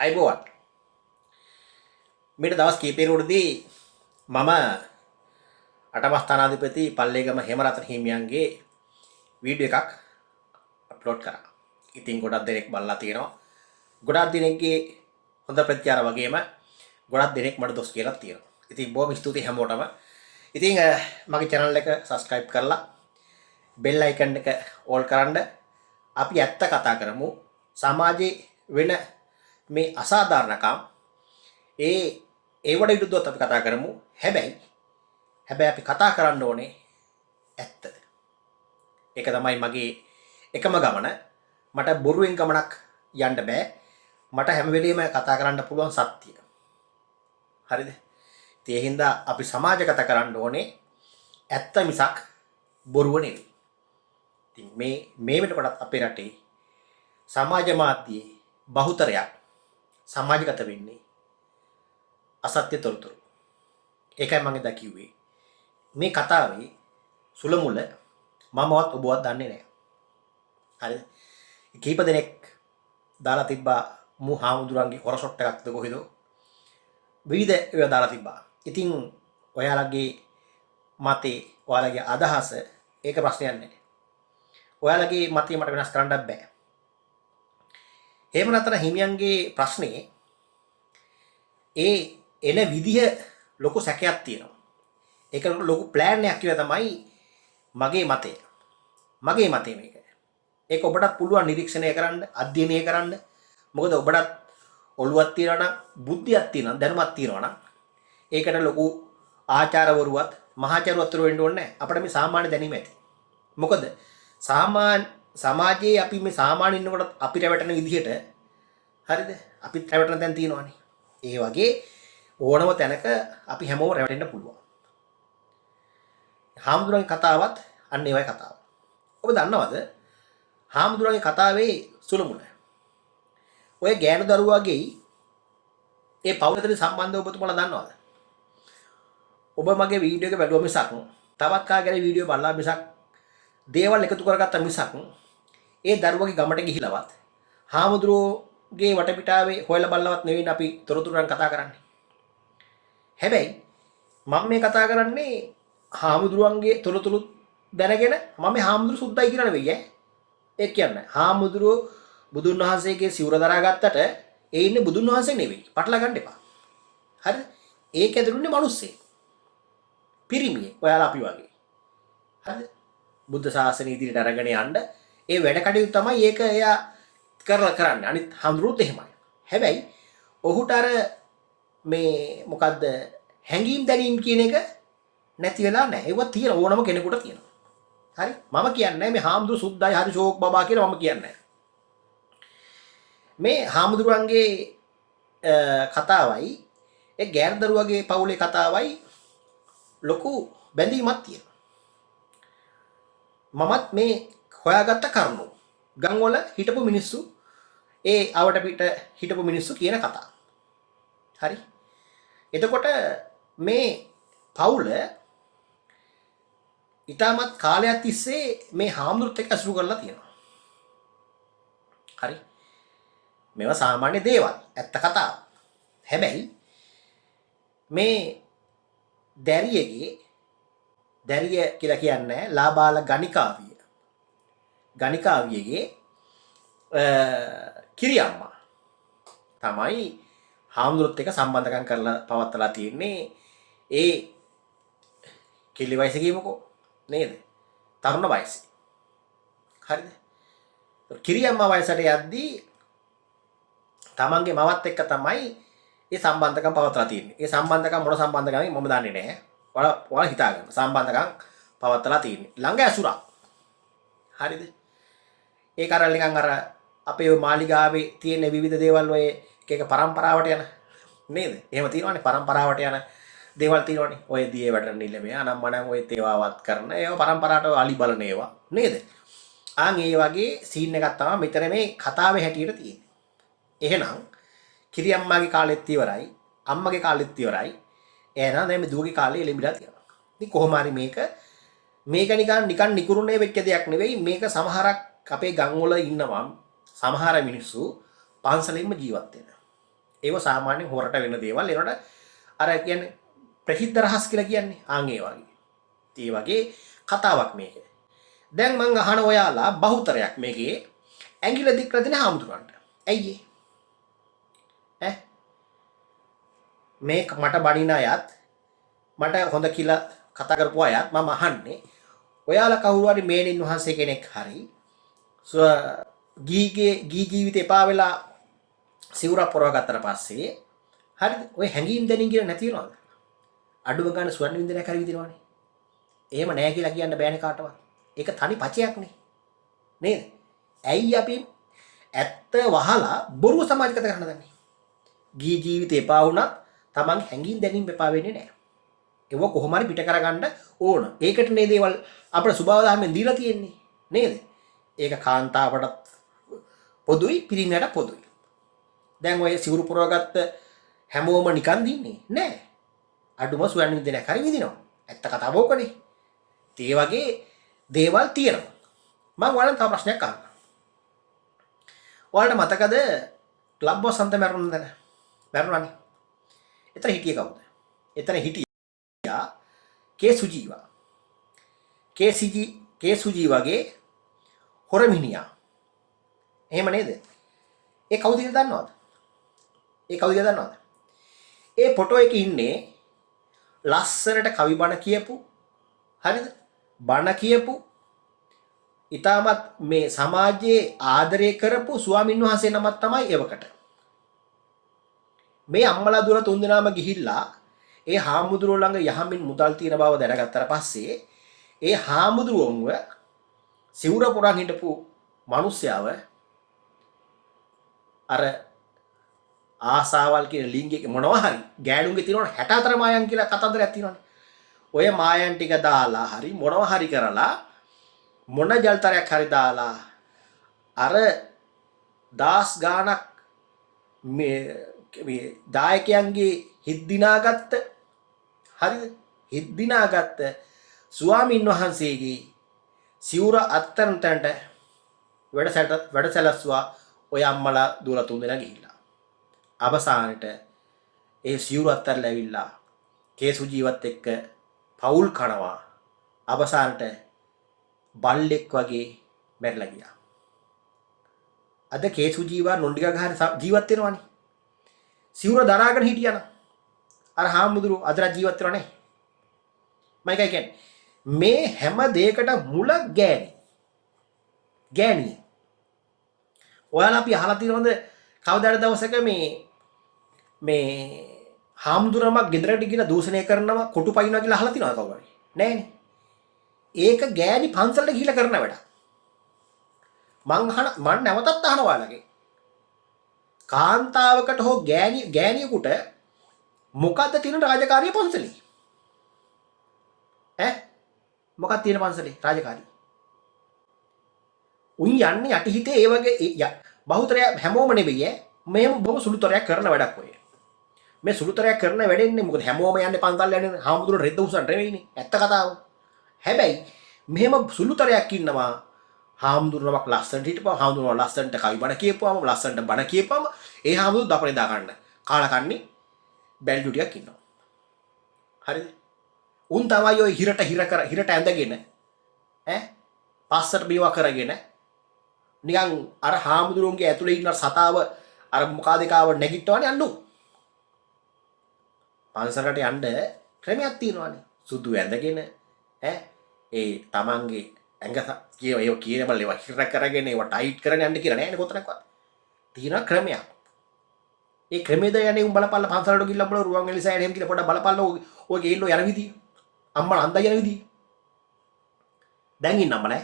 අයිබෝවන් මීට දවස් කීපයකටදී මම අටමස්ථානාධිපති පල්ලේගම හේමරතන හිමියන්ගේ වීඩියෝ එකක් අප්ලෝඩ් කරා. ඉතින් ගොඩක් දෙනෙක් බලලා තියෙනවා. ගොඩක් දෙනෙක්ගේ හොඳ ප්‍රතිචාර වගේම ගොඩක් දෙනෙක් මට දොස් කියලා තියෙනවා. ඉතින් බොහොම ස්තුතියි හැමෝටම. ඉතින් මගේ channel එක subscribe කරලා bell icon එක all කරන්න. අපි ඇත්ත කතා කරමු. සමාජයේ වෙන මේ අසාධාරණකම් ඒවට විරුද්ධව අපි කතා කරමු. හැබැයි අපි කතා කරන්න ඕනේ ඇත්ත. ඒක තමයි මගේ එකම ගමන. මට බොරුවෙන් ගමනක් යන්න බෑ. මට හැම වෙලෙම කතා කරන්න පුළුවන් සත්‍ය. හරිද? ඒ හින්දා අපි සමාජගත කරන්න ඕනේ ඇත්ත මිසක් බොරුව නෙවෙයි. ඉතින් මේ වෙනකොටත් අපේ රටේ සමාජ මාධ්‍යයේ බහුතරයක් සමාජගත වෙන්නේ අසත්‍ය තොරතුරු. ඒකයි මම එදා කිව්වේ. මේ කතාවේ සුළමුල මමවත් ඔබවත් දන්නේ නැහැ. හරිද? කීප දෙනෙක් දාලා තිබ්බා මු හාමුදුරන්ගේ හොර ෂොට් එකක්ද කොහෙද? විවිධ ඒවා දාලා තිබ්බා. ඉතින් ඔයාලගේ මතේ ඔයාලගේ අදහස ඒක ප්‍රශ්නයක් නැහැ. ඔයාලගේ මතය මට වෙනස් කරන්නත් බෑ. හේමරතන හිමියන්ගේ ප්‍රශ්නේ එන විදිහ ලොකු සැකයක් තියෙනවා. ඒක ලොකු ප්ලෑන් එකක් කියලා තමයි මගේ මතය. මගේ මතය මේක. ඒක ඔබටත් පුළුවන් නිරීක්ෂණය කරන්න, අධ්‍යයනය කරන්න. මොකද ඔබටත් ඔළුවක් තියෙනවා නම්, බුද්ධියක් තියෙනවා නම්, දැනුමක් තියෙනවා නම් ඒකට ලොකු ආචාර්යවරුවත්, මහාචාර්යවරුත් වෙන්න ඕනේ නැහැ. අපිට මේ සාමාන්‍ය දැනීම ඇති. මොකද සමාජයේ අපි මේ සාමාන්‍ය ඉන්නකොට අපිට වැටෙන විදිහට හරිද? අපිත් රැවටෙන තැන් තියෙනවානේ. ඒ වගේ ඕනම තැනක අපි හැමෝම රැවටෙන්න පුළුවන්. හාමුදුරන්ගේ කතාවත් අන්න ඒ වගේ කතාවක්. ඔබ දන්නවද? හාමුදුරන්ගේ කතාවේ සුළුමුල. ඔය ගෑනු දරුවාගේ ඒ පවුලට සම්බන්ධව ඔබතුමාලා දන්නවද? ඔබ මගේ වීඩියෝ එක බැලුවා මිසක් තවත් කාගේ වීඩියෝ බලලා මිසක් දේවල් එකතු කරගත්ත මිසක් ඒ දරුවගේ ගමට ගිහිලවත් හාමුදුරුවෝගේ වටපිටාවේ හොයලා බලලවත් නෙවෙයි අපි තොරතුරුන් කතා කරන්නේ. හැබැයි මම මේ කතා කරන්නේ හාමුදුරුවන්ගේ තොරතුරු දැනගෙන මම මේ හාමුදුරු සුද්දයි කියලා නෙවෙයි ඈ. ඒ කියන්නේ හාමුදුරුවෝ බුදුන් වහන්සේගේ සිවුර දරාගත්තට ඒ ඉන්නේ බුදුන් වහන්සේ නෙවෙයි. පටලවා ගන්න එපා. හරිද? ඒක ඇතුළුනේ මිනිස්සේ. පිරිමියෙක් ඔයාලා අපි වගේ. හරිද? බුද්ධ ශාසනය ඉදිරියට අරගෙන යන්න ඒ වැඩ කටයුතු තමයි ඒක එයා කරන්නේ. අනිත් හාමුදුරුවෝත් එහෙමයි. හැබැයි ඔහුට අර මේ මොකද්ද හැංගීම් දැනීම් කියන එක නැති වෙලා නැහැ. ඒව තියෙන ඕනම කෙනෙකුට තියෙනවා. හරි? මම කියන්නේ මේ හාමුදුරු සුද්දයි හරි ෂෝක් බබා කියලා මම කියන්නේ. මේ හාමුදුරුවන්ගේ කතාවයි ඒ ගෑනු දරුවගේ පවුලේ කතාවයි ලොකු බැඳීමක් තියෙනවා. මමත් මේ හොයාගත්ත කරුණු ගම්වල හිටපු මිනිස්සු ඒ අවට පිට හිටපු මිනිස්සු කියන කතා. හරි? එතකොට මේ පවුල ඊටමත් කාලයක් තිස්සේ මේ හාමුදුරුත් එක්ක අසුරු කරලා තියෙනවා. හරි? මේවා සාමාන්‍ය දේවල්, ඇත්ත කතාව. හැබැයි මේ දැරිය කියලා කියන්නේ ලාබාල ගණිකාවියගේ කිරියම්මා තමයි හාමුදුරුත් එක්ක සම්බන්ධකම් කරලා පවත්ලා තියෙන්නේ. ඒ කිලි වයසේ කියමුකෝ නේද? තරුණ වයසේ. හරිද? කිරියම්මා වයසට යද්දී තමන්ගේ මවත් එක්ක තමයි ඒ සම්බන්ධකම් පවත්ලා තියෙන්නේ. ඒ සම්බන්ධකම් මොන සම්බන්ධකම්ද මම දන්නේ නැහැ. ඔයාලා හිතාගන්න. සම්බන්ධකම් පවත්ලා තියෙන්නේ. ළඟ ඇසුරක්. හරිද? ඒක අර නිකන් අර අපේ මාලිගාවේ තියෙන විවිධ දේවල් ඔය එක පරම්පරාවට යන නේද? එහෙම තියෙනවනේ පරම්පරාවට යන දේවල් තියෙනවනේ. ඔය දියේ වැටෙන නිලමේ අනම්මනම් ඔය තේවාවත් කරන ඒවා පරම්පරාවට අලි බලන ඒවා නේද? ආන් ඒ වගේ සීන් එකක් තමයි මෙතන මේ කතාවේ හැටියට තියෙන්නේ. එහෙනම් කිරියම්මාගේ කාලෙත් ඉවරයි, අම්මගේ කාලෙත් ඉවරයි. එහෙනම් දැන් මේ දුවගේ කාලේ එළඹිලා තියෙනවා. ඉතින් කොහොම හරි මේක නිකන් නිකුරුනේ වෙච්ච දෙයක් නෙවෙයි. මේක සමහරක් අපේ ගම් වල ඉන්නවා සමහර මිනිස්සු පන්සලෙන්ම ජීවත් වෙනවා. ඒව සාමාන්‍යයෙන් හොරට වෙන දේවල්. ඒනට අර කියන්නේ ප්‍රසිද්ධ රහස් කියලා කියන්නේ ආන් ඒ වගේ. ඒ වගේ කතාවක් මේක. දැන් මං අහන ඔයාලා බහුතරයක් මේකේ ඇඟිල්ල දික් කරලා දෙන හාමුදුරන්ට. ඇයි ඒ? මේක මට බණින අයත් මට හොඳ කියලා කතා කරපු අයත් මම අහන්නේ ඔයාලා කවුරු හරි මේනින් වහන්සේ කෙනෙක් හරි ගී ජීවිතේ එපා වෙලා සිවුරක් පොරව ගත්තට පස්සේ හරිද ඔය හැංගීම් දැනින් කියලා නැති වෙනවද? අඩුම ගන්න ස්වර්ණ වින්දනයක් හරි විදිනවනේ. එහෙම නැහැ කියලා කියන්න බෑනේ කාටවත්. ඒක තනි පචයක්නේ. නේද? ඇයි අපි ඇත්ත වහලා බොරුව සමාජගත කරන්න දන්නේ? ගී ජීවිතේ එපා වුණත් Taman හැංගීම් දැනීම් එපා වෙන්නේ නැහැ. ඒව කොහොම හරි පිට කරගන්න ඕන. ඒකට මේ දේවල් අපේ සුභාව ධර්මෙන් දීලා තියෙන්නේ. නේද? ඒක කාන්තාවටත් පොදුයි පිරිමියට පොදුයි. දැන් ඔය සිවුරු පුරවගත්ත හැමෝම නිකන් දින්නේ නෑ. අඩුම ස්වර්ණ වින්දනයක් හරි විදිනවා. ඇත්ත කතාව ඕකනේ. ඒ වගේ දේවල් තියෙනවා. මම ඔයාලට තව ප්‍රශ්නයක් අහන්න. ඔයාලට මතකද ක්ලබ් වසන්ත මැරුණානේ. එතන හිටියේ කවුද? එතන හිටියා කේ සුජීවා. කේ සුජීවාගේ හොරමිනියා. එහෙම නේද? ඒ කවුද කියලා දන්නවද? ඒ ෆොටෝ එකේ ඉන්නේ ලස්සනට කවි බණ කියපු හරිද? බණ කියපු ඊටමත් මේ සමාජයේ ආදරය කරපු ස්වාමින් වහන්සේ නමක් තමයි එවකට. මේ අම්මලා දුර තුන්දෙනාම ගිහිල්ලා ඒ හාමුදුරුවෝ ළඟ යහමින් මුදල් තියෙන බව දැනගත්තට පස්සේ ඒ හාමුදුරුවන්ව සිවුර පුරන් හිටපු මිනිස්යාව අර ආසාවල් කියන ලිංගික මොනවා හරි ගෑනුන්ගේ තියෙනවනේ 64 මායන් කියලා කතන්දරයක් තියෙනවනේ. ඔය මායන් ටික දාලා හරි මොනවා හරි කරලා මොන ජල්තරයක් හරි දාලා අර දාස් ගානක් මේ දායකයන්ගේ හිත් දිනාගත්ත හරිද? හිත් දිනාගත්ත ස්වාමින් වහන්සේගේ සිවුර අත්තරන්ටට වැඩසැලස්සුවා ඔය අම්මලා දුවලා තුන්දෙනා ගිහිල්ලා. අවසානට ඒ සිවුර අත්තරලා ඇවිල්ලා කේසු ජීවත් එක්ක පවුල් කනවා. අවසානට බල්ලෙක් වගේ මැරිලා ගියා. අද කේසු ජීවා නොණ්ඩික ගහන ජීවත් වෙනවනේ. සිවුර දරාගෙන හිටියනම් අර හාමුදුරුවෝ අදලා ජීවත් වෙනව නේ. මම කියන්නේ මේ හැම දෙයකට මුල ගෑණි. ඔයාලා අපි අහලා තියෙනවද කවදාද දවසක මේ හාමුදුරුවමක් ගෙදරට ගිහින් දූෂණය කරනවා කොටු පයින්නවා කියලා අහලා තියෙනවද කවුරු හරි? නෑනේ. ඒක ගෑණි පන්සලට ගිහිල්ලා කරන වැඩක්. මං නැවතත් අහනවා ඔයාලගේ. කාන්තාවකට හෝ ගෑණියෙකුට මොකද්ද තියෙන රාජකාරිය පන්සලේ? මොකක්ද තියෙන පන්සලේ රාජකාරිය? උන් යන්නේ යටිහිතේ ඒ වගේ බහුතරය හැමෝම නෙවෙයි මේම බොහොම සුළුතරයක් කරන වැඩක් ඔය. මේ සුළුතරයක් කරන වැඩෙන්නේ මොකද හැමෝම යන්නේ පන්සල් යන්නේ හාමුදුරුවෝ රෙද්ද උසන්න නෙවෙයිනේ. ඇත්ත කතාව. හැබැයි මෙහෙම සුළුතරයක් ඉන්නවා හාමුදුරුවමක් ලස්සනට හිටපුවා හාමුදුරුවෝ ලස්සනට කවි බණ කියපුවාම ලස්සනට බණ කියපුවාම ඒ හාමුදුරුවෝ දපරේ දා ගන්න. කාලා කන්නේ බැල්ඩු ටිකක් ඉන්නවා. හරිද? උන් තමයි ඔය හිරට ඇඳගෙන පස්සට බීවා කරගෙන නිකන් අර හාමුදුරුවන්ගේ ඇතුලේ ඉන්න සතාව අර මොකාදේකාව නැගිටවන්නේ අන්නු. පන්සලට යන්න ක්‍රමයක් තියෙනවානේ. සුදු ඇඳගෙන ඒ තමන්ගේ ඇඟ කියන බල ඒවා හිර කරගෙන ඒවා ටයිට් කරගෙන යන්න කියලා නෑනේ කොතනකවත්. තියෙන ක්‍රමයක්. ඒ ක්‍රමෙද යන්නේ උඹ බලපල්ල පන්සලට ගිහිල්ලා බල රුවන්වැලි සෑයට එහෙම කියලා පොඩ්ඩක් බලපල්ල ඔය ගේල්ලෝ යන විදිය. අම්මලා අන්දා යන විදිය. දැන් ඉන්න අම්මලා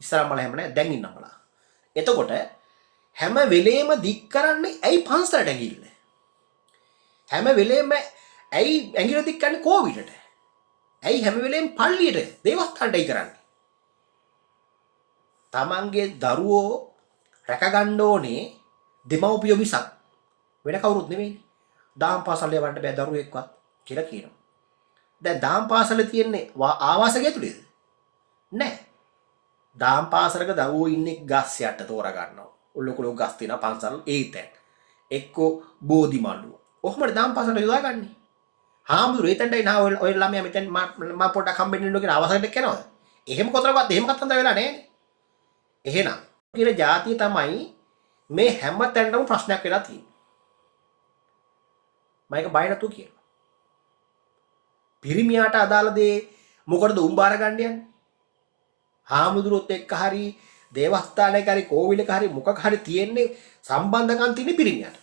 ඉස්සර අම්මලා හැම නෑ දැන් ඉන්න අම්මලා. එතකොට හැම වෙලේම දික් කරන්නේ ඇයි පන්සලට ඇඟිල්ල? හැම වෙලේම ඇයි ඇඟිල්ල දික් කරන්නේ කෝවිඩට? ඇයි හැම වෙලේම පල්ලියට දේවස්ථානටයි කරන්නේ? තමන්ගේ දරුවෝ රැකගන්න ඕනේ දෙමව්පියෝ මිසක් වෙන කවුරුත් නෙමෙයි. දාම් පාසල් යවන්න බෑ දරුවෙක්වත් කියලා කියනවා. දැන් දාම් පාසලේ තියෙන්නේ ආවාසය ඇතුළේද? නෑ. දාම් පාසලක දරුවෝ ඉන්නේ ගස් යට තෝරා ගන්නවා. ලොකු ලොකු ගස් තියෙනවා පන්සල් ඒ තැන්. එක්කෝ බෝධි මණ්ඩුව. ඔහොමද දාම් පාසලට යොදාගන්නේ. හාමුදුරු එතනයි නා ඔය ළමයා මෙතන මම පොඩ්ඩක් හම්බෙන්න ඉන්න කියලා අවසරයක් යනවාද? එහෙම කොතරම්වත් එහෙම කතන්දර වෙලා නැහැ. එහෙනම් කියන જાතිය තමයි මේ හැම තැනටම ප්‍රශ්නයක් වෙලා තියෙන්නේ. මම ඒක බය නැතුව කියනවා. පිරිමියාට අදාළ දේ මොකටද උඹ අරගන්න යන්නේ? හාමුදුරුවොත් එක්ක හරි දේවස්ථානයක හරි කෝවිලක හරි මොකක් හරි තියෙන්නේ සම්බන්ධකම් තියෙන පිරිමියාට.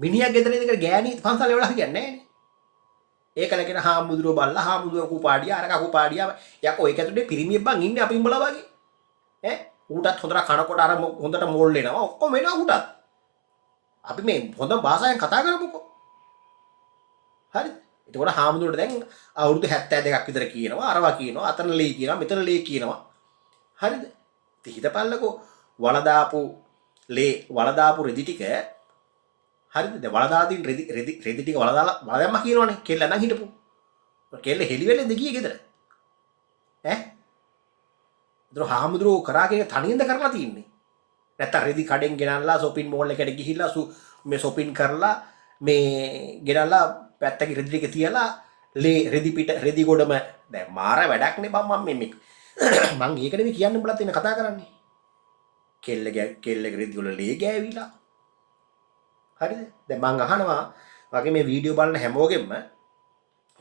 මිනිහා ගෙදර ඉඳගෙන ගෑණි පන්සල් වල හරියන්නේ නැහැ නේ. ඒකල කියන හාමුදුරුවෝ බල්ලා හාමුදුරුවෝ කුපාඩියා අරක කුපාඩියා යකෝ ඒක ඇතුලේ පිරිමියෙක් බං ඉන්නේ අපි උඹලා වගේ. ඈ ඌටත් හොඳට කනකොට අර හොඳට මෝල් වෙනවා ඔක්කොම වෙනවා ඌටත්. අපි මේ හොඳ භාෂාවෙන් කතා කරමුකෝ. හරිද? එතකොට හාමුදුරුවෝ දැන් අවුරුදු 72ක් විතර කියනවා අරවා කියනවා අතන ලී කියනවා මෙතන ලී කියනවා. හරිද? ඉතින් හිතපල්ලකෝ වලදාපු රෙදි ටික හරිද? දැන් වලදාලා තියෙන රෙදි ටික වලදාලා දැම්මා කියනවනේ. කෙල්ල නම් හිටපු. කෙල්ල හෙලි වෙලෙන්ද ගියේ ගෙදර. ඈ? ඒතර හාමුදුරුවෝ කරා කියන තනියෙන්ද කරලා තින්නේ. නැත්තම් රෙදි කඩෙන් ගෙනල්ලා shopping mall එකට ගිහිල්ලා මේ shopping කරලා මේ ගෙනල්ලා පැත්තක රෙදි ටික තියලා රෙදි පිට රෙදි ගොඩම දැන් මාර වැඩක් නේ බම් මම මේ මං ඒක නෙමෙයි කියන්න උඹලත් ඉන්න කතා කරන්නේ. කෙල්ලගේ රෙදි වල ලේ ගෑවිලා. හරිද? දැන් මං අහනවා වගේ මේ වීඩියෝ බලන හැමෝගෙම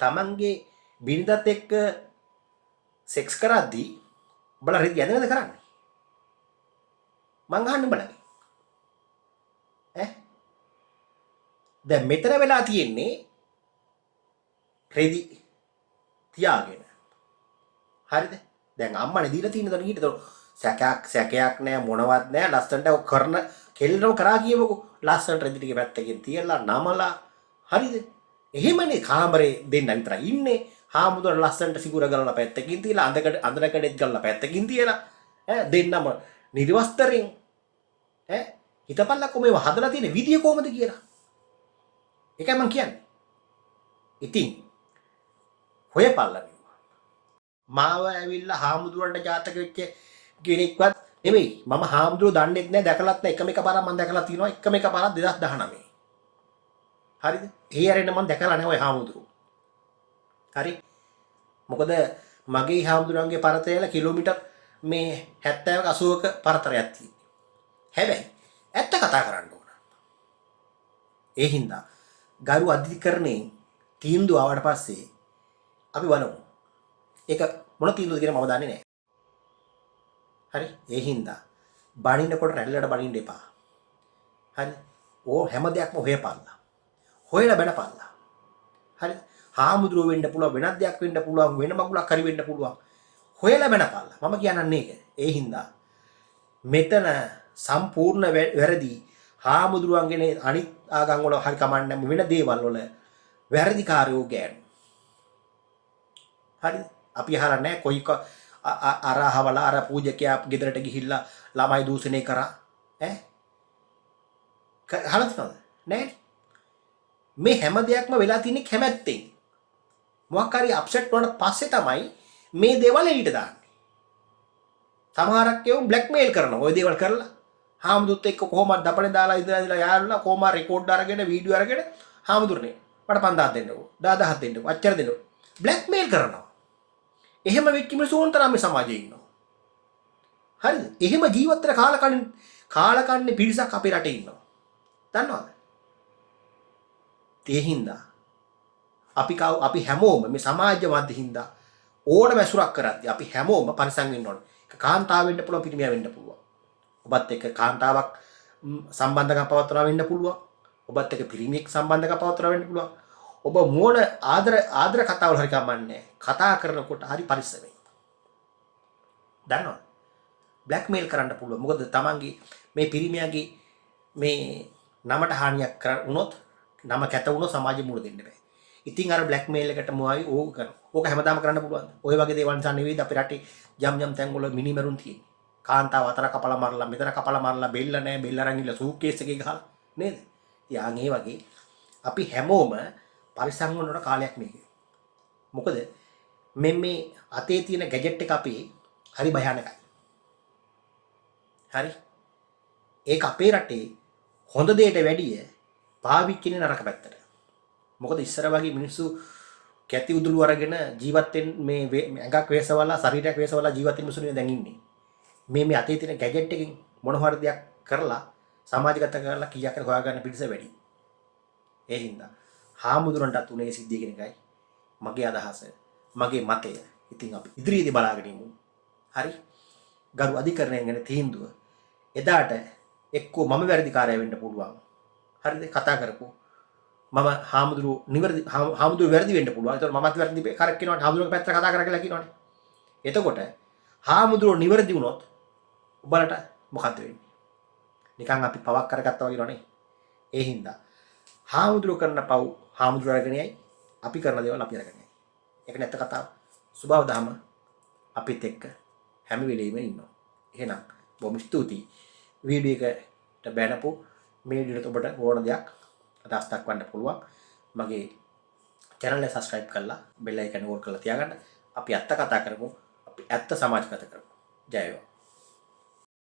තමන්ගේ බිරිඳත් එක්ක සෙක්ස් කරද්දී උඹලා රෙදි ඇඳගෙනද කරන්නේ? මං අහන්නේ උඹලගේ. ඈ? දැන් මෙතන වෙලා තියෙන්නේ රෙදි තියාගෙන. හරිද? දැන් අම්මනේ දීලා තියෙන දණ ඊට සැකයක් නෑ මොනවත් නෑ ලස්සනට ඔක් කරන කෙල්ලම කරා කියමුකෝ ලස්සනට රෙදි ටික පැත්තකින් තියලා නමලා හරිද? එහෙමනේ කාමරේ දෙන්න විතරයි ඉන්නේ. හාමුදුරුවෝ ලස්සනට සිගුර ගලලා පැත්තකින් තියලා අඳනකඩෙත් ගලලා පැත්තකින් තියලා ඈ දෙන්නම නිර්වස්තරෙන් ඈ හිතපල්ලකෝ මේව හදලා තියෙන විදිය කොහමද කියලා. ඒකයි මං කියන්නේ. ඉතින් හොයපල්ලා මාව ඇවිල්ලා හාමුදුරන්ට ජාතක වෙච්ච කෙනෙක්වත් නෙමෙයි. මම හාමුදුරුවෝ දන්නෙත් නෑ දැකලත් නෑ. එකම එක පාරක් මම දැකලා තියෙනවා. එකම එක පාරක් 2019. හරිද? ඒ ඇරෙන්න මම දැකලා නෑ ওই හාමුදුරුවෝ. හරි? මොකද මගේ හාමුදුරන්ගේ පරතරය කිලෝමීටර් මේ 70ක 80ක පරතරයක් තියෙනවා. හැබැයි ඇත්ත කතා කරන්න ඕන. ඒ හින්දා ගරු අධිකරණේ තීන්දුව ආවට පස්සේ අපි බලමු. ඒක මොන තීන්දුවද කියලා මම දන්නේ නැහැ. හරි? ඒ හින්දා බණින්නකොට රැල්ලට බණින්න එපා. හරි? ඕ හැම දෙයක්ම හොයපල්ලා. හොයලා බැනපල්ලා. හරි? හාමුදුරුවෝ වෙන්න පුළුවන් වෙනත් දෙයක් වෙන්න පුළුවන් වෙන මගුලක් හරි වෙන්න පුළුවන්. හොයලා බැනපල්ලා. මම කියන්නන්නේ ඒක. ඒ හින්දා මෙතන සම්පූර්ණ වැරදි හාමුදුරුවන්ගේ අනිත් ආගම් වල හරි කමන්නේ වෙන දේවල් වල වැරදිකාරයෝ ගෑනු. හරි? අපි අහලා නැහැ කොයි අර අහවලා අර පූජකයා ගෙදරට ගිහිල්ලා ළමයි දූෂණය කරා ඈ අහලා තියෙනවද නැහැ මේ හැම දෙයක්ම වෙලා තියෙන්නේ කැමැත්තෙන් මොකක් හරි අප්සෙට් වුණාට පස්සේ තමයි මේ දේවල් එළියට දාන්නේ සමහරක් ඒවා බ්ලැක්මේල් කරනවා ওই දේවල් කරලා හාමුදුරුවොත් එක්ක කොහොමද දපලේ දාලා ඉඳලා යාළුලා කොහොම රෙකෝඩ් අරගෙන වීඩියෝ අරගෙන හාමුදුරනේ මට 5000 දෙන්නකෝ 10000 දෙන්නකෝ අච්චර දෙන්නකෝ බ්ලැක්මේල් කරනවා එහෙම වෙච්ච මිනිස්සුන් තරම් මේ සමාජයේ ඉන්නවා. හරිද? එහෙම ජීවත් වෙන කාලකන්ණි පිරිසක් අපේ රටේ ඉන්නවා. දන්නවද? ඒ හින්දා අපි හැමෝම මේ සමාජ මැද හින්දා ඕන මැසුරක් කරද්දී අපි හැමෝම පරිසම් වෙන්න ඕනේ. කාන්තාව වෙන්න පුළුවන් පිරිමියා වෙන්න පුළුවන්. ඔබත් එක්ක කාන්තාවක් සම්බන්ධකම් පවත්වනවා වෙන්න පුළුවන්. ඔබත් එක්ක පිරිමියෙක් සම්බන්ධකම් පවත්වනවා වෙන්න පුළුවන්. ඔබ මොන ආදර කතාවල් හරි කමන්නේ කතා කරනකොට හරි පරිස්සමෙන් දන්නවද බ්ලැක්මේල් කරන්න පුළුවන් මොකද තමන්ගේ මේ පිරිමියාගේ මේ නමට හානියක් වුණොත් නම කැත වුණොත් සමාජෙ මුණ දෙන්න බෑ ඉතින් අර බ්ලැක්මේල් එකට මොයි ඕක කරනවා ඕක හැමදාම කරන්න පුළුවන් ඔය වගේ දේවල් නිසා නෙවෙයි අපේ රටේ යම් තැන් වල මිනිමරුන් තියෙන්නේ කාන්තාව අතර කපලා මරලා මෙතන කපලා මරලා බෙල්ල නැහැ බෙල්ල අරන් ඉල්ල සූට්කේස් එකේ ගහලා නේද යාන් ඒ වගේ අපි හැමෝම පරිසම් වුණාට කාලයක් මේක. මොකද මේ අතේ තියෙන ගැජට් එක අපි හරි භයානකයි. හරි? ඒක අපේ රටේ හොඳ දෙයට වැඩිය පාවිච්චි කරන නරක පැත්තට. මොකද ඉස්සර වගේ මිනිස්සු කැති උදුළු අරගෙන ජීවත් වෙන මේ ඇඟක් වේසවලා ශරීරයක් වේසවලා ජීවත් වෙන මිනිස්සු නෙවෙයි දැන් ඉන්නේ. මේ අතේ තියෙන ගැජට් එකකින් මොන හරි දෙයක් කරලා සමාජගත කරලා කීයක් හරි හොයාගන්න පිටිස වැඩි. ඒ හින්දා හාමුදුරන්ටත් උනේ සිද්ධිය කියන එකයි මගේ අදහස, මගේ මතය. ඉතින් අපි ඉදිරියේදී බලාගෙන ඉමු. හරි. ගරු අධිකරණයෙන් ගැන තීන්දුව එදාට එක්කෝ මම වැරදිකාරය වෙන්න පුළුවන්. හරිද? කතා කරපො මම හාමුදුරුවෝ වැරදි වෙන්න පුළුවන්. ඒතකොට මමත් වැරදි කරක් කියනවනේ. හාමුදුරුවෝ පැත්තට කතා කරා කියලා කියනවනේ. එතකොට හාමුදුරුවෝ නිවැරදි වුණොත් ඔබලට මොකද වෙන්නේ? නිකන් අපි පවක් කරගත්තා වගේ නෝනේ. ඒ හින්දා හාමුදුරුවෝ කරන පව් හාමුදුරුවෝ අරගෙනයි, අපි කරන දේවල් අපි අරගෙනයි. ඒක නැත්ත කතාව. සුබව දහම අපිත් එක්ක හැම වෙලෙම ඉන්නවා. එහෙනම් බොහොම ස්තුතියි. වීඩියෝ එකට බැනපු මේ විදිහට ඔබට ඕන දෙයක් අදහස් දක්වන්න පුළුවන්. මගේ channel එක subscribe කරලා bell icon ඕන් කරලා තියාගන්න. අපි ඇත්ත කතා කරමු. අපි ඇත්ත සමාජගත කරමු. ජය වේවා.